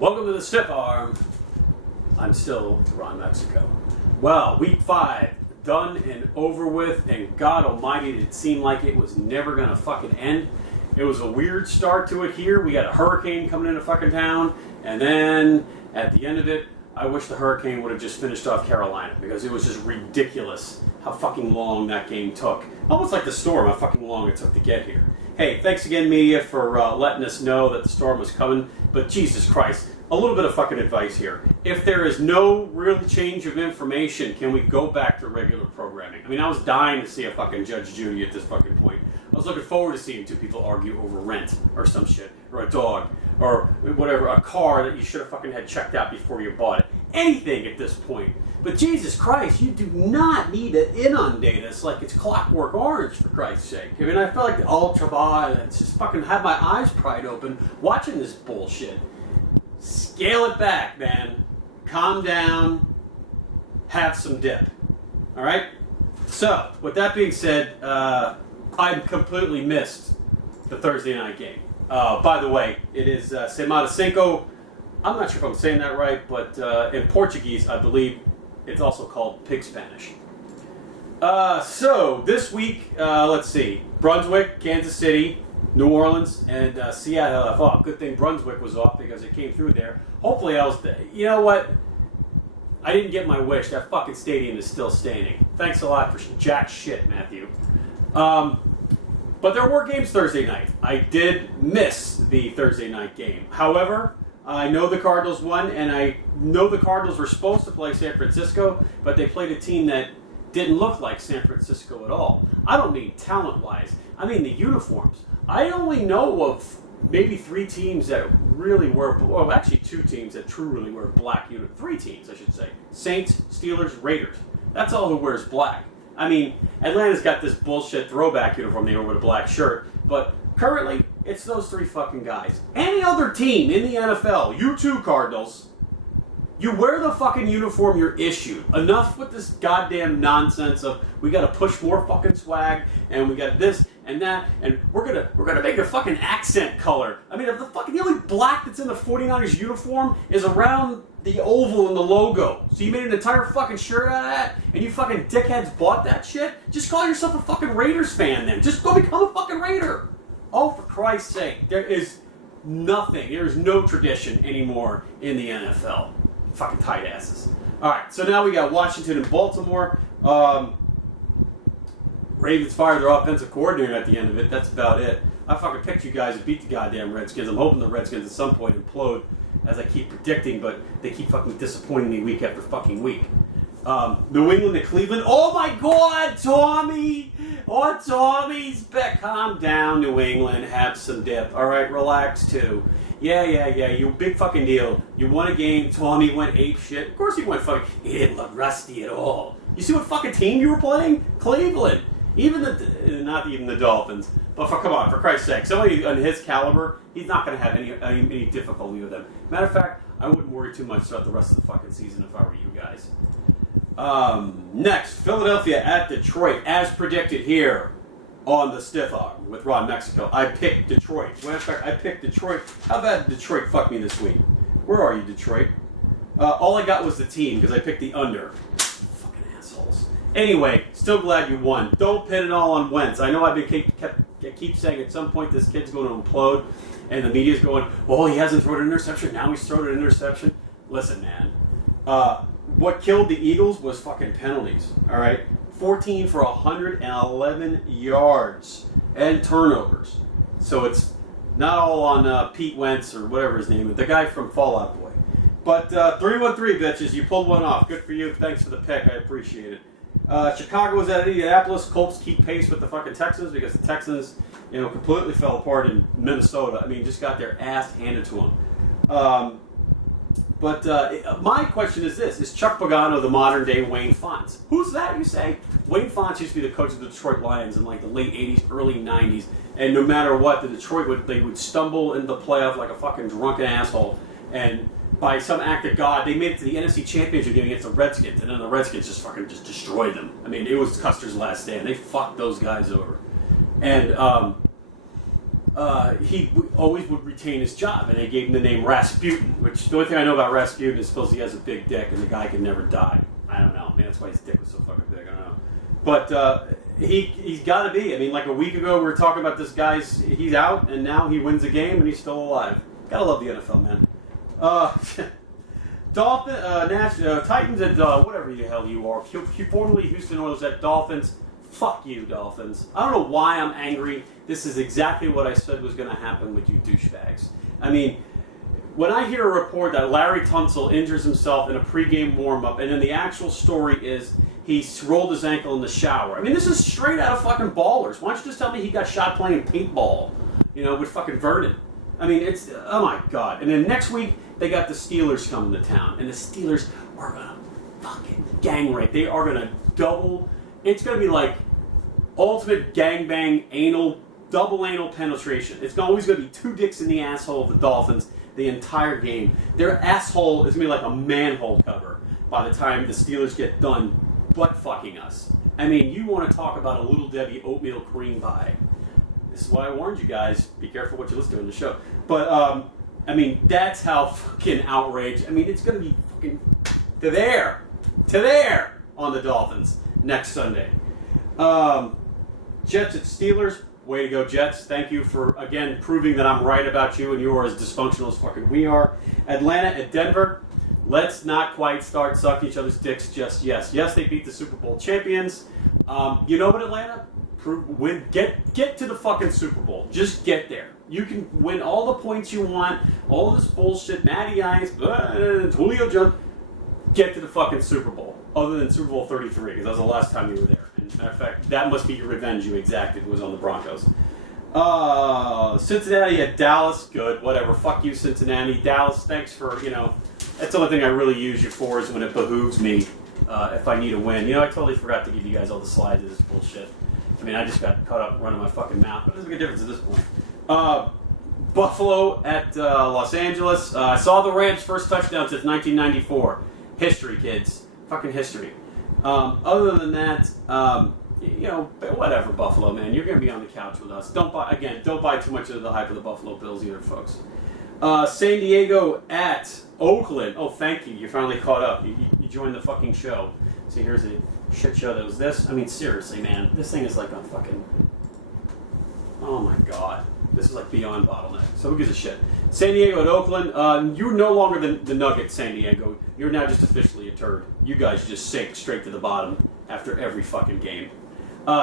Welcome to the TSAwRM. I'm still Ron, Mexico. Well, week 5, done and over with, and God almighty, it seemed like it was never gonna fucking end. It was a weird start to it here. We got a hurricane coming into fucking town, and then at the end of it, I wish the hurricane would have just finished off Carolina, because it was just ridiculous how fucking long that game took. Almost like the storm, how fucking long it took to get here. Hey, thanks again, media, for letting us know that the storm was coming, but Jesus Christ, a little bit of fucking advice here. If there is no real change of information, can we go back to regular programming? I mean, I was dying to see a fucking Judge Judy at this fucking point. I was looking forward to seeing two people argue over rent or some shit, or a dog, or whatever, a car that you should have fucking had checked out before you bought it. Anything at this point. But Jesus Christ, you do not need to inundate us like it's Clockwork Orange, for Christ's sake. I mean, I felt like the ultraviolet, just fucking had my eyes pried open watching this bullshit. Scale it back, man. Calm down. Have some dip. Alright? So, with that being said, I completely missed the Thursday night game. By the way, it is Semana Cinco. I'm not sure if I'm saying that right, but in Portuguese, I believe it's also called Pig Spanish. So, this week, let's see. Brunswick, Kansas City, New Orleans, and Seattle. Oh, good thing Brunswick was off because it came through there. Hopefully I was... You know what? I didn't get my wish. That fucking stadium is still standing. Thanks a lot for jack shit, Matthew. But there were games Thursday night. I did miss the Thursday night game. However, I know the Cardinals won, and I know the Cardinals were supposed to play San Francisco, but they played a team that didn't look like San Francisco at all. I don't mean talent-wise. I mean the uniforms. I only know of maybe 3 teams that really were, well, actually 2 teams that truly wear black uniforms. 3 teams, I should say. Saints, Steelers, Raiders. That's all who wears black. I mean, Atlanta's got this bullshit throwback uniform they wear with a black shirt, but currently, it's those 3 fucking guys. Any other team in the NFL, you too, Cardinals, you wear the fucking uniform you're issued. Enough with this goddamn nonsense of we gotta push more fucking swag and we got this and that and we're gonna make the fucking accent color. I mean, if the only black that's in the 49ers uniform is around the oval and the logo. So you made an entire fucking shirt out of that and you fucking dickheads bought that shit? Just call yourself a fucking Raiders fan then. Just go become a fucking Raider. Oh, for Christ's sake, there is nothing. There is no tradition anymore in the NFL. Fucking tight asses. Alright, so now we got Washington and Baltimore. Ravens fired their offensive coordinator at the end of it. That's about it. I fucking picked you guys to beat the goddamn Redskins. I'm hoping the Redskins at some point implode, as I keep predicting, but they keep fucking disappointing me week after fucking week. New England and Cleveland. Oh my God, Tommy! Oh, Tommy's back. Calm down, New England. Have some dip. All right, relax too. Yeah. You big fucking deal. You won a game. Tommy went ape shit. Of course he went fucking. He didn't look rusty at all. You see what fucking team you were playing? Cleveland. Not even the Dolphins. But come on, for Christ's sake, somebody on his caliber, he's not going to have any difficulty with them. Matter of fact, I wouldn't worry too much throughout the rest of the fucking season if I were you guys. Next, Philadelphia at Detroit, as predicted here on the TSAwRM with Ron, Mexico. I picked Detroit. Well, in fact, I picked Detroit. How about Detroit fuck me this week? Where are you, Detroit? All I got was the team because I picked the under. Fucking assholes. Anyway, still glad you won. Don't pin it all on Wentz. I know I keep saying at some point this kid's going to implode, and the media's going, well, he hasn't thrown an interception. Now he's thrown an interception. Listen, man. What killed the Eagles was fucking penalties, all right? 14 for 111 yards and turnovers. So it's not all on Pete Wentz or whatever his name is, the guy from Fall Out Boy. But 3-1-3, bitches, you pulled one off. Good for you. Thanks for the pick. I appreciate it. Chicago was at Indianapolis. Colts keep pace with the fucking Texans because the Texans, completely fell apart in Minnesota. I mean, just got their ass handed to them. But my question is this. Is Chuck Pagano the modern-day Wayne Fontes? Who's that, you say? Wayne Fontes used to be the coach of the Detroit Lions in like the late 80s, early 90s. And no matter what, the Detroit would stumble into the playoff like a fucking drunken asshole. And by some act of God, they made it to the NFC Championship game against the Redskins. And then the Redskins just destroyed them. I mean, it was Custer's last stand. They fucked those guys over. And he always would retain his job, and they gave him the name Rasputin, which the only thing I know about Rasputin is supposed he has a big dick, and the guy can never die. I don't know. Maybe that's why his dick was so fucking big. I don't know. But he's got to be. I mean, like a week ago, we were talking about this guy's. He's out, and now he wins a game, and he's still alive. Gotta love the NFL, man. Titans at whatever the hell you are. Formerly Houston Oilers at Dolphins. Fuck you, Dolphins. I don't know why I'm angry. This is exactly what I said was going to happen with you douchebags. I mean, when I hear a report that Larry Tunsil injures himself in a pregame warm-up, and then the actual story is he rolled his ankle in the shower. I mean, this is straight out of fucking Ballers. Why don't you just tell me he got shot playing paintball, with fucking Vernon? I mean, it's, oh my God. And then next week, they got the Steelers coming to town, and the Steelers are going to fucking gang rape. They are going to double. It's going to be like ultimate gangbang double anal penetration. It's always going to be two dicks in the asshole of the Dolphins the entire game. Their asshole is going to be like a manhole cover by the time the Steelers get done butt fucking us. I mean, you want to talk about a Little Debbie oatmeal cream pie. This is why I warned you guys. Be careful what you listen to in the show. But, I mean, that's how fucking outraged. I mean, it's going to be fucking to there on the Dolphins next Sunday. Jets at Steelers. Way to go, Jets. Thank you for, again, proving that I'm right about you and you are as dysfunctional as fucking we are. Atlanta at Denver. Let's not quite start sucking each other's dicks just yes. Yes, they beat the Super Bowl champions. You know what, Atlanta? Get to the fucking Super Bowl. Just get there. You can win all the points you want, all this bullshit, Matty Ice, Julio Jones. Get to the fucking Super Bowl, other than Super Bowl 33, because that was the last time you were there. And matter of fact, that must be your revenge you exacted was on the Broncos. Cincinnati at Dallas, good, whatever. Fuck you, Cincinnati. Dallas, thanks for, that's the only thing I really use you for is when it behooves me if I need a win. I totally forgot to give you guys all the slides of this bullshit. I mean, I just got caught up running my fucking mouth, but it doesn't make a difference at this point. Buffalo at Los Angeles. I saw the Rams' first touchdown since 1994. History, kids. Fucking history. Other than that, whatever, Buffalo, man. You're going to be on the couch with us. Don't buy too much of the hype of the Buffalo Bills either, folks. San Diego at Oakland. Oh, thank you. You finally caught up. You joined the fucking show. See, here's a shit show that was this. I mean, seriously, man. This thing is like a fucking... Oh, my God. This is like beyond bottleneck. So who gives a shit? San Diego at Oakland. You're no longer the Nugget, San Diego. You're now just officially a turd. You guys just sink straight to the bottom after every fucking game.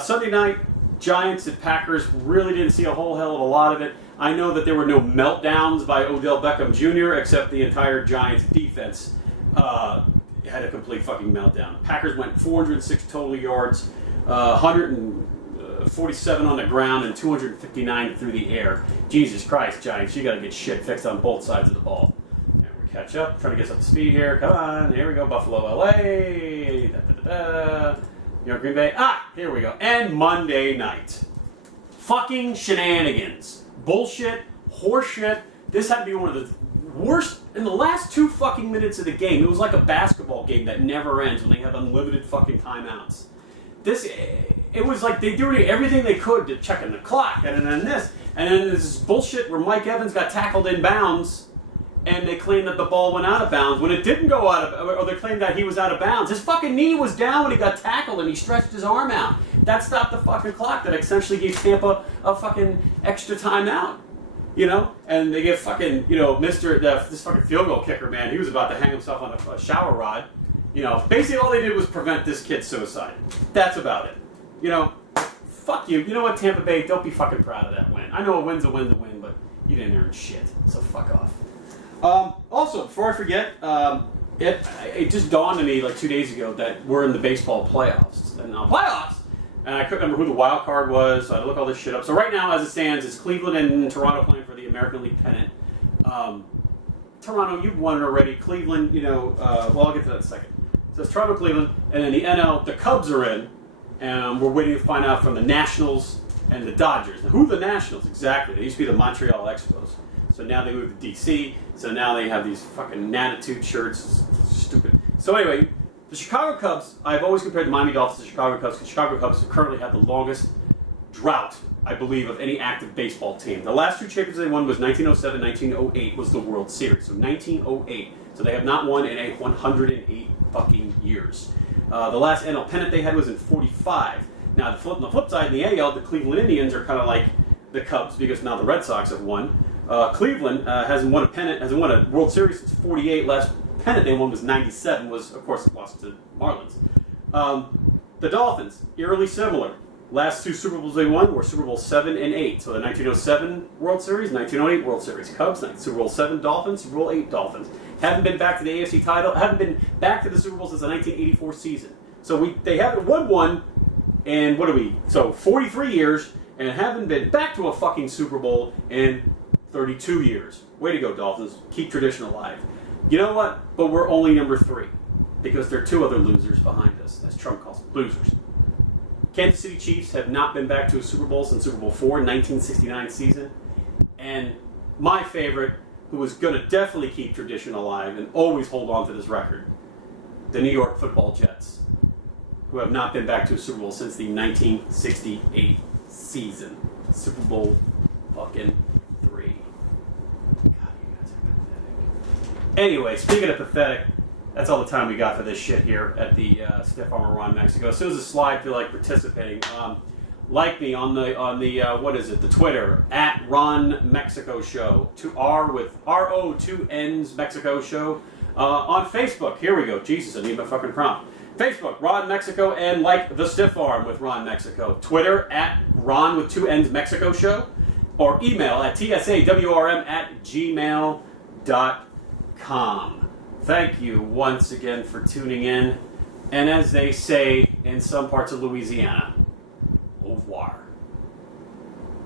Sunday night, Giants at Packers. Really didn't see a whole hell of a lot of it. I know that there were no meltdowns by Odell Beckham Jr., except the entire Giants defense had a complete fucking meltdown. Packers went 406 total yards, 147 on the ground, and 259 through the air. Jesus Christ, Giants, you got to get shit fixed on both sides of the ball. And we catch up, trying to get us up to speed here. Come on, here we go, Buffalo, LA. Green Bay. Here we go. And Monday night. Fucking shenanigans. Bullshit, horseshit. This had to be one of the worst in the last 2 fucking minutes of the game. It was like a basketball game that never ends when they have unlimited fucking timeouts. It was like they doing everything they could to check in the clock, and then this, and then this bullshit where Mike Evans got tackled in bounds, and they claimed that the ball went out of bounds when it didn't go out of, or they claimed that he was out of bounds. His fucking knee was down when he got tackled, and he stretched his arm out. That stopped the fucking clock. That essentially gave Tampa a fucking extra timeout. And they give fucking, this fucking field goal kicker, man, he was about to hang himself on a shower rod. Basically all they did was prevent this kid's suicide. That's about it. Fuck you. You know what, Tampa Bay, don't be fucking proud of that win. I know a win's a win, but you didn't earn shit, so fuck off. Also, before I forget, it just dawned on me like 2 days ago that we're in the baseball playoffs. And And I couldn't remember who the wild card was, so I had to look all this shit up. So right now, as it stands, it's Cleveland and Toronto playing for the American League pennant. Toronto, you've won it already. Cleveland, I'll get to that in a second. So it's Toronto, Cleveland, and then the NL, the Cubs are in, and we're waiting to find out from the Nationals and the Dodgers. Now, who are the Nationals exactly? They used to be the Montreal Expos. So now they moved to DC, so now they have these fucking Natitude shirts. It's stupid. So anyway, the Chicago Cubs, I've always compared the Miami Dolphins to the Chicago Cubs, because Chicago Cubs currently have the longest drought I believe, of any active baseball team. The last two championships they won was 1907, 1908 was the World Series. So 1908. So they have not won in a 108 fucking years. The last NL pennant they had was in 45. Now, on the flip side, in the AL, the Cleveland Indians are kind of like the Cubs because now the Red Sox have won. Cleveland hasn't won a World Series since 48. Last pennant they won was 97, was, of course, lost to Marlins. The Dolphins, eerily similar. Last two Super Bowls they won were Super Bowl 7 and 8. So the 1907 World Series, 1908 World Series. Cubs, Super Bowl 7 Dolphins, Super Bowl 8 Dolphins. Haven't been back to the AFC title, haven't been back to the Super Bowl since the 1984 season. So they haven't won one in, 43 years, and haven't been back to a fucking Super Bowl in 32 years. Way to go, Dolphins. Keep tradition alive. You know what? But we're only number 3. Because there are 2 other losers behind us, as Trump calls them, losers. Kansas City Chiefs have not been back to a Super Bowl since Super Bowl 4, 1969 season. And my favorite, who is going to definitely keep tradition alive and always hold on to this record, the New York Football Jets, who have not been back to a Super Bowl since the 1968 season. Super Bowl fucking 3. God, you guys are pathetic. Anyway, speaking of pathetic, that's all the time we got for this shit here at the TSAwRM Ronn Mexico. As soon as the slide feel like participating, like me on the Twitter at Ronn Mexico Show, R with RO 2 N's Mexico Show. On Facebook, here we go. Jesus, I need my fucking prompt. Facebook, Ronn Mexico, and like the Stiff Arm with Ronn Mexico. Twitter at Ronn with 2 N's Mexico Show, or email at TSAwRM at gmail.com. Thank you once again for tuning in. And as they say in some parts of Louisiana, au revoir.